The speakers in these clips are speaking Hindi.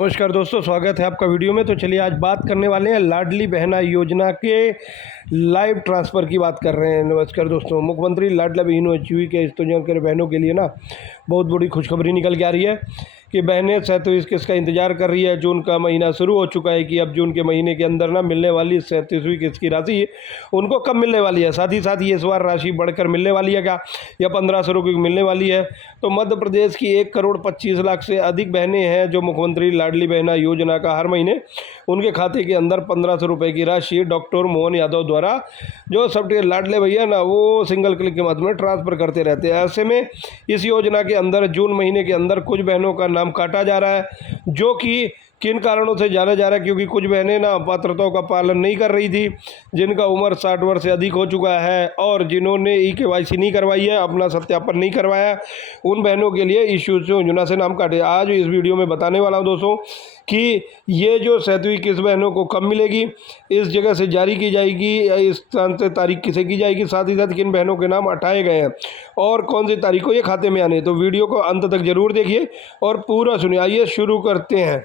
नमस्कार दोस्तों, स्वागत है आपका वीडियो में। तो चलिए आज बात करने वाले हैं लाडली बहना योजना के लाइव ट्रांसफ़र की बात कर रहे हैं। नमस्कार दोस्तों, मुख्यमंत्री लाडला बहन योजना के इस्तेमाल कर बहनों के लिए बहुत बड़ी खुशखबरी निकल के आ रही है कि बहनें 37 किस्त का इंतजार कर रही है। जून का महीना शुरू हो चुका है कि अब जून के महीने के अंदर मिलने वाली 37वीं किस्त की राशि उनको कब मिलने वाली है। साथ ही साथ ये इस बार राशि बढ़कर मिलने वाली है क्या, या 1500 रुपये की मिलने वाली है। तो मध्य प्रदेश की 1,25,00,000 से अधिक बहनें हैं जो मुख्यमंत्री लाडली बहना योजना का हर महीने उनके खाते के अंदर 1500 रुपये की राशि डॉक्टर मोहन यादव द्वारा जो सबके लाडले भैया वो सिंगल क्लिक के माध्यम ट्रांसफ़र करते रहते हैं। ऐसे में इस योजना के अंदर जून महीने के अंदर कुछ बहनों का नाम काटा जा रहा है, जो कि किन कारणों से जाना जा रहा है, क्योंकि कुछ बहनें पात्रताओं का पालन नहीं कर रही थी, जिनका उम्र 60 वर्ष से अधिक हो चुका है और जिन्होंने KYC नहीं करवाई है, अपना सत्यापन नहीं करवाया, उन बहनों के लिए इस योजना से नाम काटे। आज इस वीडियो में बताने वाला हूं दोस्तों कि ये जो 37वीं किस्त बहनों को कब मिलेगी, इस जगह से जारी की जाएगी, इस स्थान से तारीख किसे की जाएगी, साथ ही साथ किन बहनों के नाम हटाए गए हैं और कौन सी तारीख को ये खाते में आने। तो वीडियो को अंत तक जरूर देखिए और पूरा सुनिए। आइए शुरू करते हैं।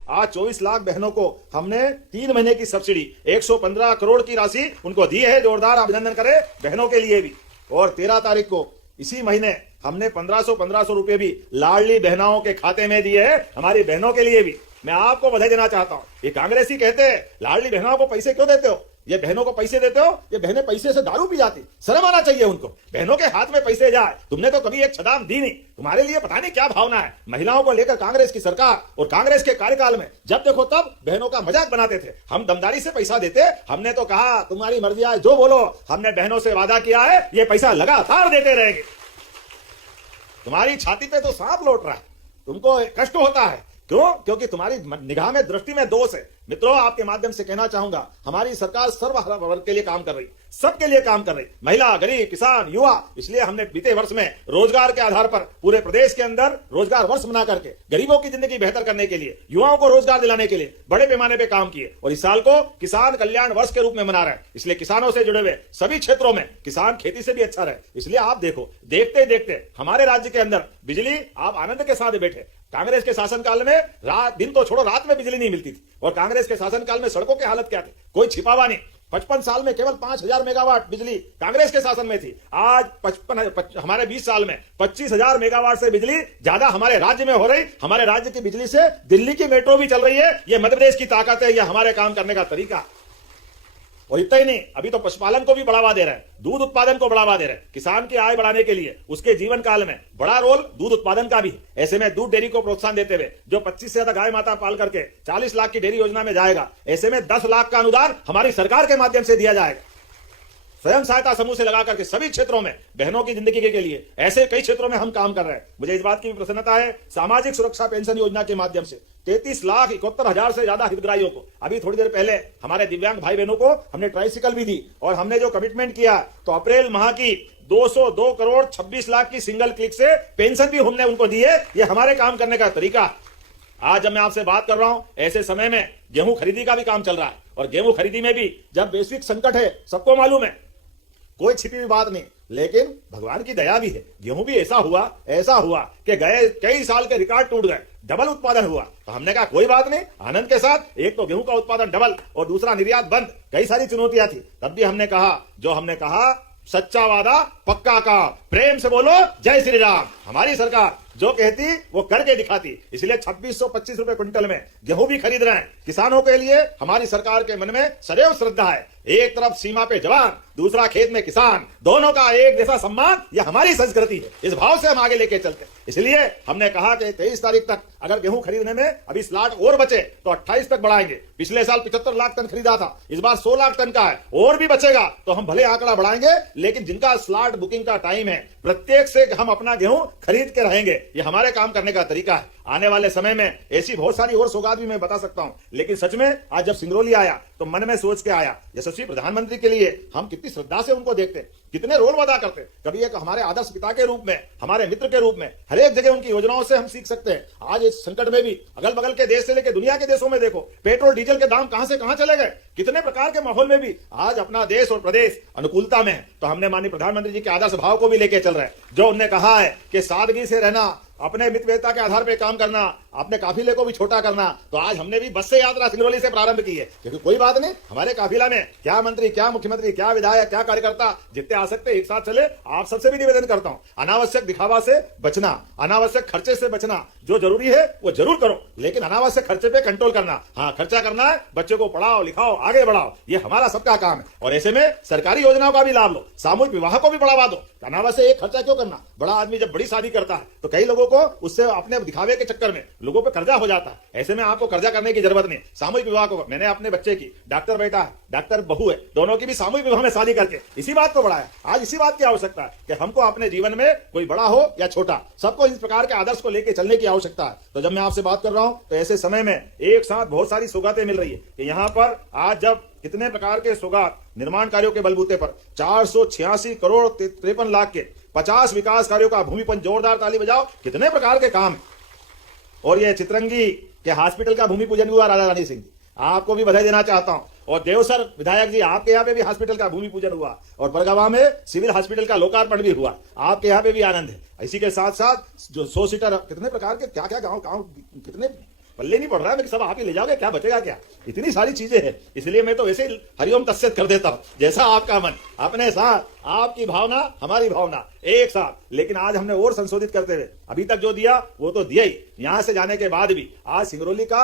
आज 24 लाख बहनों को हमने 3 महीने की सब्सिडी 115 करोड़ की राशि उनको दी है। जोरदार अभिनंदन करें बहनों के लिए भी। और 13 तारीख को इसी महीने हमने 1500 रुपए भी लाडली बहनाओं के खाते में दिए हैं, हमारी बहनों के लिए भी। मैं आपको बधाई देना चाहता हूं। ये कांग्रेसी कहते हैं लाडली बहनों को पैसे क्यों देते हो, ये बहनों को पैसे देते हो, ये बहनें पैसे से दारू पी जाती। शर्म आना चाहिए उनको। बहनों के हाथ में पैसे जाए, तुमने तो कभी एक छदाम दी नहीं। तुम्हारे लिए पता नहीं क्या भावना है। महिलाओं को लेकर कांग्रेस की सरकार और कांग्रेस के कार्यकाल में जब देखो तब बहनों का मजाक बनाते थे। हम दमदारी से पैसा देते, हमने तो कहा तुम्हारी मर्जी है जो बोलो, हमने बहनों से वादा किया है ये पैसा लगातार देते रहेंगे। तुम्हारी छाती पे तो सांप लौट रहा है, तुमको कष्ट होता है। क्यों? क्योंकि तुम्हारी निगाह में दृष्टि में दोष है। मित्रों, आपके माध्यम से कहना चाहूंगा, हमारी सरकार सर्व वर्ग के लिए काम कर रही, सबके लिए काम कर रही, महिला, गरीब, किसान, युवा। इसलिए हमने बीते वर्ष में रोजगार के आधार पर पूरे प्रदेश के अंदर रोजगार वर्ष बना करके गरीबों की जिंदगी बेहतर करने के लिए, युवाओं को रोजगार दिलाने के लिए बड़े पैमाने पर काम किए और इस साल को किसान कल्याण वर्ष के रूप में मना रहे हैं। इसलिए किसानों से जुड़े हुए सभी क्षेत्रों में किसान खेती से भी अच्छा रहे। इसलिए आप देखो, देखते देखते हमारे राज्य के अंदर बिजली आप आनंद के साथ बैठे। कांग्रेस के शासनकाल में रात दिन तो छोड़ो, रात में बिजली नहीं मिलती थी। और कांग्रेस के शासनकाल में सड़कों की हालत क्या थी, कोई छिपावा नहीं। 55 साल में केवल 5000 मेगावाट बिजली कांग्रेस के शासन में थी। आज हमारे 20 साल में 25,000 मेगावाट से बिजली ज्यादा हमारे राज्य में हो रही। हमारे राज्य की बिजली से दिल्ली की मेट्रो भी चल रही है। ये मध्य प्रदेश की ताकत है, ये हमारे काम करने का तरीका। और इतना ही नहीं, अभी तो पशुपालन को भी बढ़ावा दे रहे हैं, दूध उत्पादन को बढ़ावा दे रहे हैं। किसान की आय बढ़ाने के लिए उसके जीवन काल में बड़ा रोल दूध उत्पादन का भी है। ऐसे में दूध डेयरी को प्रोत्साहन देते हुए जो 25 से ज्यादा गाय माता पाल करके 40 लाख की डेयरी योजना में जाएगा, ऐसे में 10 लाख का अनुदान हमारी सरकार के माध्यम से दिया जाएगा। स्वयं सहायता समूह से लगा करके सभी क्षेत्रों में बहनों की जिंदगी के लिए ऐसे कई क्षेत्रों में हम काम कर रहे हैं। मुझे इस बात की प्रसन्नता है, सामाजिक सुरक्षा पेंशन योजना के माध्यम से 33,71,000 से ज्यादा हितग्राहियों को, अभी थोड़ी देर पहले हमारे दिव्यांग भाई बहनों को हमने ट्राइसिकल भी दी। और हमने जो कमिटमेंट किया तो अप्रैल माह की 202 करोड़ 26 लाख की सिंगल क्लिक से पेंशन भी हमने उनको दी है। ये हमारे काम करने का तरीका। आज जब मैं आपसे बात कर रहा हूं, ऐसे समय में गेहूं खरीदी का भी काम चल रहा है। और गेहूं खरीदी में भी जब वैश्विक संकट है, सबको मालूम है, कोई छिपी हुई बात नहीं, लेकिन भगवान की दया भी है। गेहूं भी ऐसा हुआ कि गए कई साल के रिकॉर्ड टूट गए, डबल उत्पादन हुआ। तो हमने कहा कोई बात नहीं, आनंद के साथ। एक तो गेहूं का उत्पादन डबल और दूसरा निर्यात बंद, कई सारी चुनौतियां थी। तब भी हमने कहा, जो हमने कहा सच्चा वादा पक्का काम। प्रेम से बोलो जय श्री राम। हमारी सरकार जो कहती वो करके दिखाती। इसलिए 2625 रुपए क्विंटल में गेहूं भी खरीद रहे हैं। किसानों के लिए हमारी सरकार के मन में सदैव श्रद्धा है। एक तरफ सीमा पे जवान, दूसरा खेत में किसान, दोनों का एक जैसा सम्मान, यह हमारी संस्कृति है। इस भाव से हम आगे लेके चलते। इसलिए हमने कहा कि 23 तारीख तक अगर गेहूं खरीदने में अभी स्लॉट और बचे तो 28 तक बढ़ाएंगे। पिछले साल 75 लाख टन खरीदा था, इस बार 100 लाख टन का है, और भी बचेगा तो हम भले आंकड़ा बढ़ाएंगे। लेकिन जिनका स्लॉट बुकिंग का टाइम है, प्रत्येक से हम अपना गेहूं खरीद के रहेंगे। ये हमारे काम करने का तरीका है। आने वाले समय में ऐसी बहुत सारी और सौगात भी मैं बता सकता हूं। लेकिन सच में आज जब सिंगरौली आया तो मन में सोच के आया, यशस्वी प्रधानमंत्री के लिए हम कितनी श्रद्धा से उनको देखते, कितने रोल अदा करते। कभी एक हमारे आदर्श पिता के रूप में, हमारे मित्र के रूप में, हर एक जगह उनकी योजनाओं से हम सीख सकते हैं। आज इस संकट में भी अगल बगल के देश से लेकर दुनिया के देशों में देखो, पेट्रोल डीजल के दाम कहां से कहां चले गए। कितने प्रकार के माहौल में भी आज अपना देश और प्रदेश अनुकूलता में है। तो हमने माननीय प्रधानमंत्री जी के आदर्श भाव को भी लेकर चल रहे हैं। जो उन्होंने कहा है कि सादगी से रहना, अपने मितव्ययिता के आधार पर काम करना, अपने काफिले को भी छोटा करना, तो आज हमने भी बस से यात्रा सिंगरौली से प्रारंभ की है। क्योंकि कोई बात नहीं, हमारे काफिला में क्या मंत्री, क्या मुख्यमंत्री, क्या विधायक, क्या कार्यकर्ता जितने आ सकते एक साथ चले। आप सबसे भी निवेदन करता हूं, अनावश्यक दिखावा से बचना, अनावश्यक खर्चे से बचना। जो जरूरी है वो जरूर करो, लेकिन अनावश्यक खर्चे पे कंट्रोल करना। हाँ, खर्चा करना है, बच्चों को पढ़ाओ लिखाओ आगे बढ़ाओ, ये हमारा सबका काम है। और ऐसे में सरकारी योजनाओं का भी लाभ लो, सामूहिक विवाह को भी बढ़ावा दो। अनावश्यक एक खर्चा क्यों करना? बड़ा आदमी जब बड़ी शादी करता है तो कई लोगों को उससे अपने दिखावे के चक्कर में लोगों पे कर्जा हो जाता है। ऐसे में आपको कर्जा करने की जरूरत नहीं। सामूहिक विवाह को मैंने अपने बच्चे की, डॉक्टर बेटा है, डॉक्टर बहू है, दोनों की भी सामूहिक विवाह में शादी करके इसी बात को बढ़ाया। आज इसी बात की आवश्यकता है कि हमको अपने जीवन में कोई बड़ा हो या छोटा, सबको इस प्रकार के आदर्श को लेकर चलने की आवश्यकता है। तो जब मैं आपसे बात कर रहा हूं तो ऐसे समय में एक साथ बहुत सारी सौगातें मिल रही है कि यहाँ पर आज जब कितने प्रकार के सौगात निर्माण कार्यों के बलबूते पर 486 करोड़ 53 लाख के 50 विकास कार्यों का भूमिपूजन, जोरदार ताली बजाओ, कितने प्रकार के काम है। और ये चित्रंगी के हॉस्पिटल का भूमि पूजन हुआ राजा रानी सिंह जी, आपको भी बधाई देना चाहता हूं। और देवसर विधायक जी, आपके यहाँ पे भी हॉस्पिटल का भूमि पूजन हुआ और बरगवा में सिविल हॉस्पिटल का लोकार्पण भी हुआ, आपके यहाँ पे भी आनंद है। इसी के साथ साथ जो 100 सीटर, कितने प्रकार के क्या क्या गाँव कितने पल्ले नहीं पड़ रहा है, मैं सब आप ही ले जाओगे, क्या बचेगा क्या, इतनी सारी चीजें हैं। इसलिए मैं तो वैसे ही हरिओम तस्सत कर देता हूं, जैसा आपका मन, अपने साथ आपकी भावना हमारी भावना एक साथ। लेकिन आज हमने और संशोधित करते हुए अभी तक जो दिया वो तो दिया ही। यहां से जाने के बाद भी आज सिंगरौली का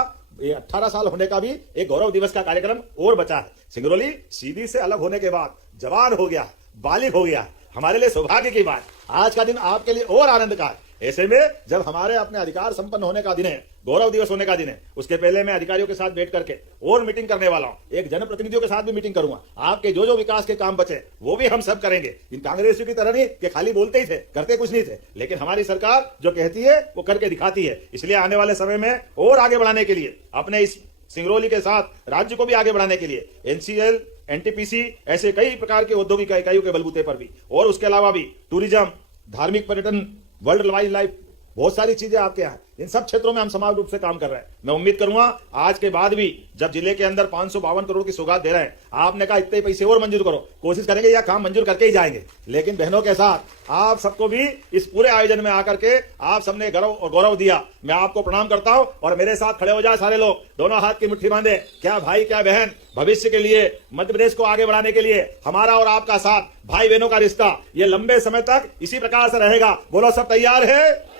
18 साल होने का भी एक गौरव दिवस का कार्यक्रम और बचा है। सिंगरौली सीधी से अलग होने के बाद जवान हो गया, बालिग हो गया, हमारे लिए सौभाग्य की बात। आज का दिन आपके लिए और आनंद का है। ऐसे में जब हमारे अपने अधिकार संपन्न होने का दिन है, गौरव दिवस होने का दिन है, उसके पहले मैं अधिकारियों के साथ बैठ करके और मीटिंग करने वाला हूं। एक जनप्रतिनिधियों के साथ भी मीटिंग करूंगा। आपके जो जो विकास के काम बचे वो भी हम सब करेंगे। इन कांग्रेसियों की तरह नहीं कि खाली बोलते ही थे, करते कुछ नहीं थे, लेकिन हमारी सरकार जो कहती है वो करके दिखाती है। इसलिए आने वाले समय में और आगे बढ़ाने के लिए, अपने इस सिंगरौली के साथ राज्य को भी आगे बढ़ाने के लिए NCL, NTPC ऐसे कई प्रकार के औद्योगिक इकाइयों के बलबूते पर भी, और उसके अलावा भी टूरिज्म, धार्मिक पर्यटन, वर्ल्ड वाइल्ड लाइफ, बहुत सारी चीजें आपके यहाँ, इन सब क्षेत्रों में हम समान रूप से काम कर रहे हैं। मैं उम्मीद करूंगा आज के बाद भी जब जिले के अंदर 552 करोड़ की सौगात दे रहे हैं, आपने कहा इतने पैसे और मंजूर करो, कोशिश करेंगे या काम मंजूर करके ही जाएंगे। लेकिन बहनों के साथ आप सबको भी इस पूरे आयोजन में आकर के आप सबने गर्व और गौरव दिया, मैं आपको प्रणाम करता हूं। और मेरे साथ खड़े हो जाए सारे लोग, दोनों हाथ की मुट्ठी बांधे, क्या भाई क्या बहन, भविष्य के लिए, मध्य प्रदेश को आगे बढ़ाने के लिए हमारा और आपका साथ, भाई बहनों का रिश्ता ये लंबे समय तक इसी प्रकार से रहेगा। बोलो सब तैयार है?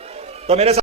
तो मेरे साथ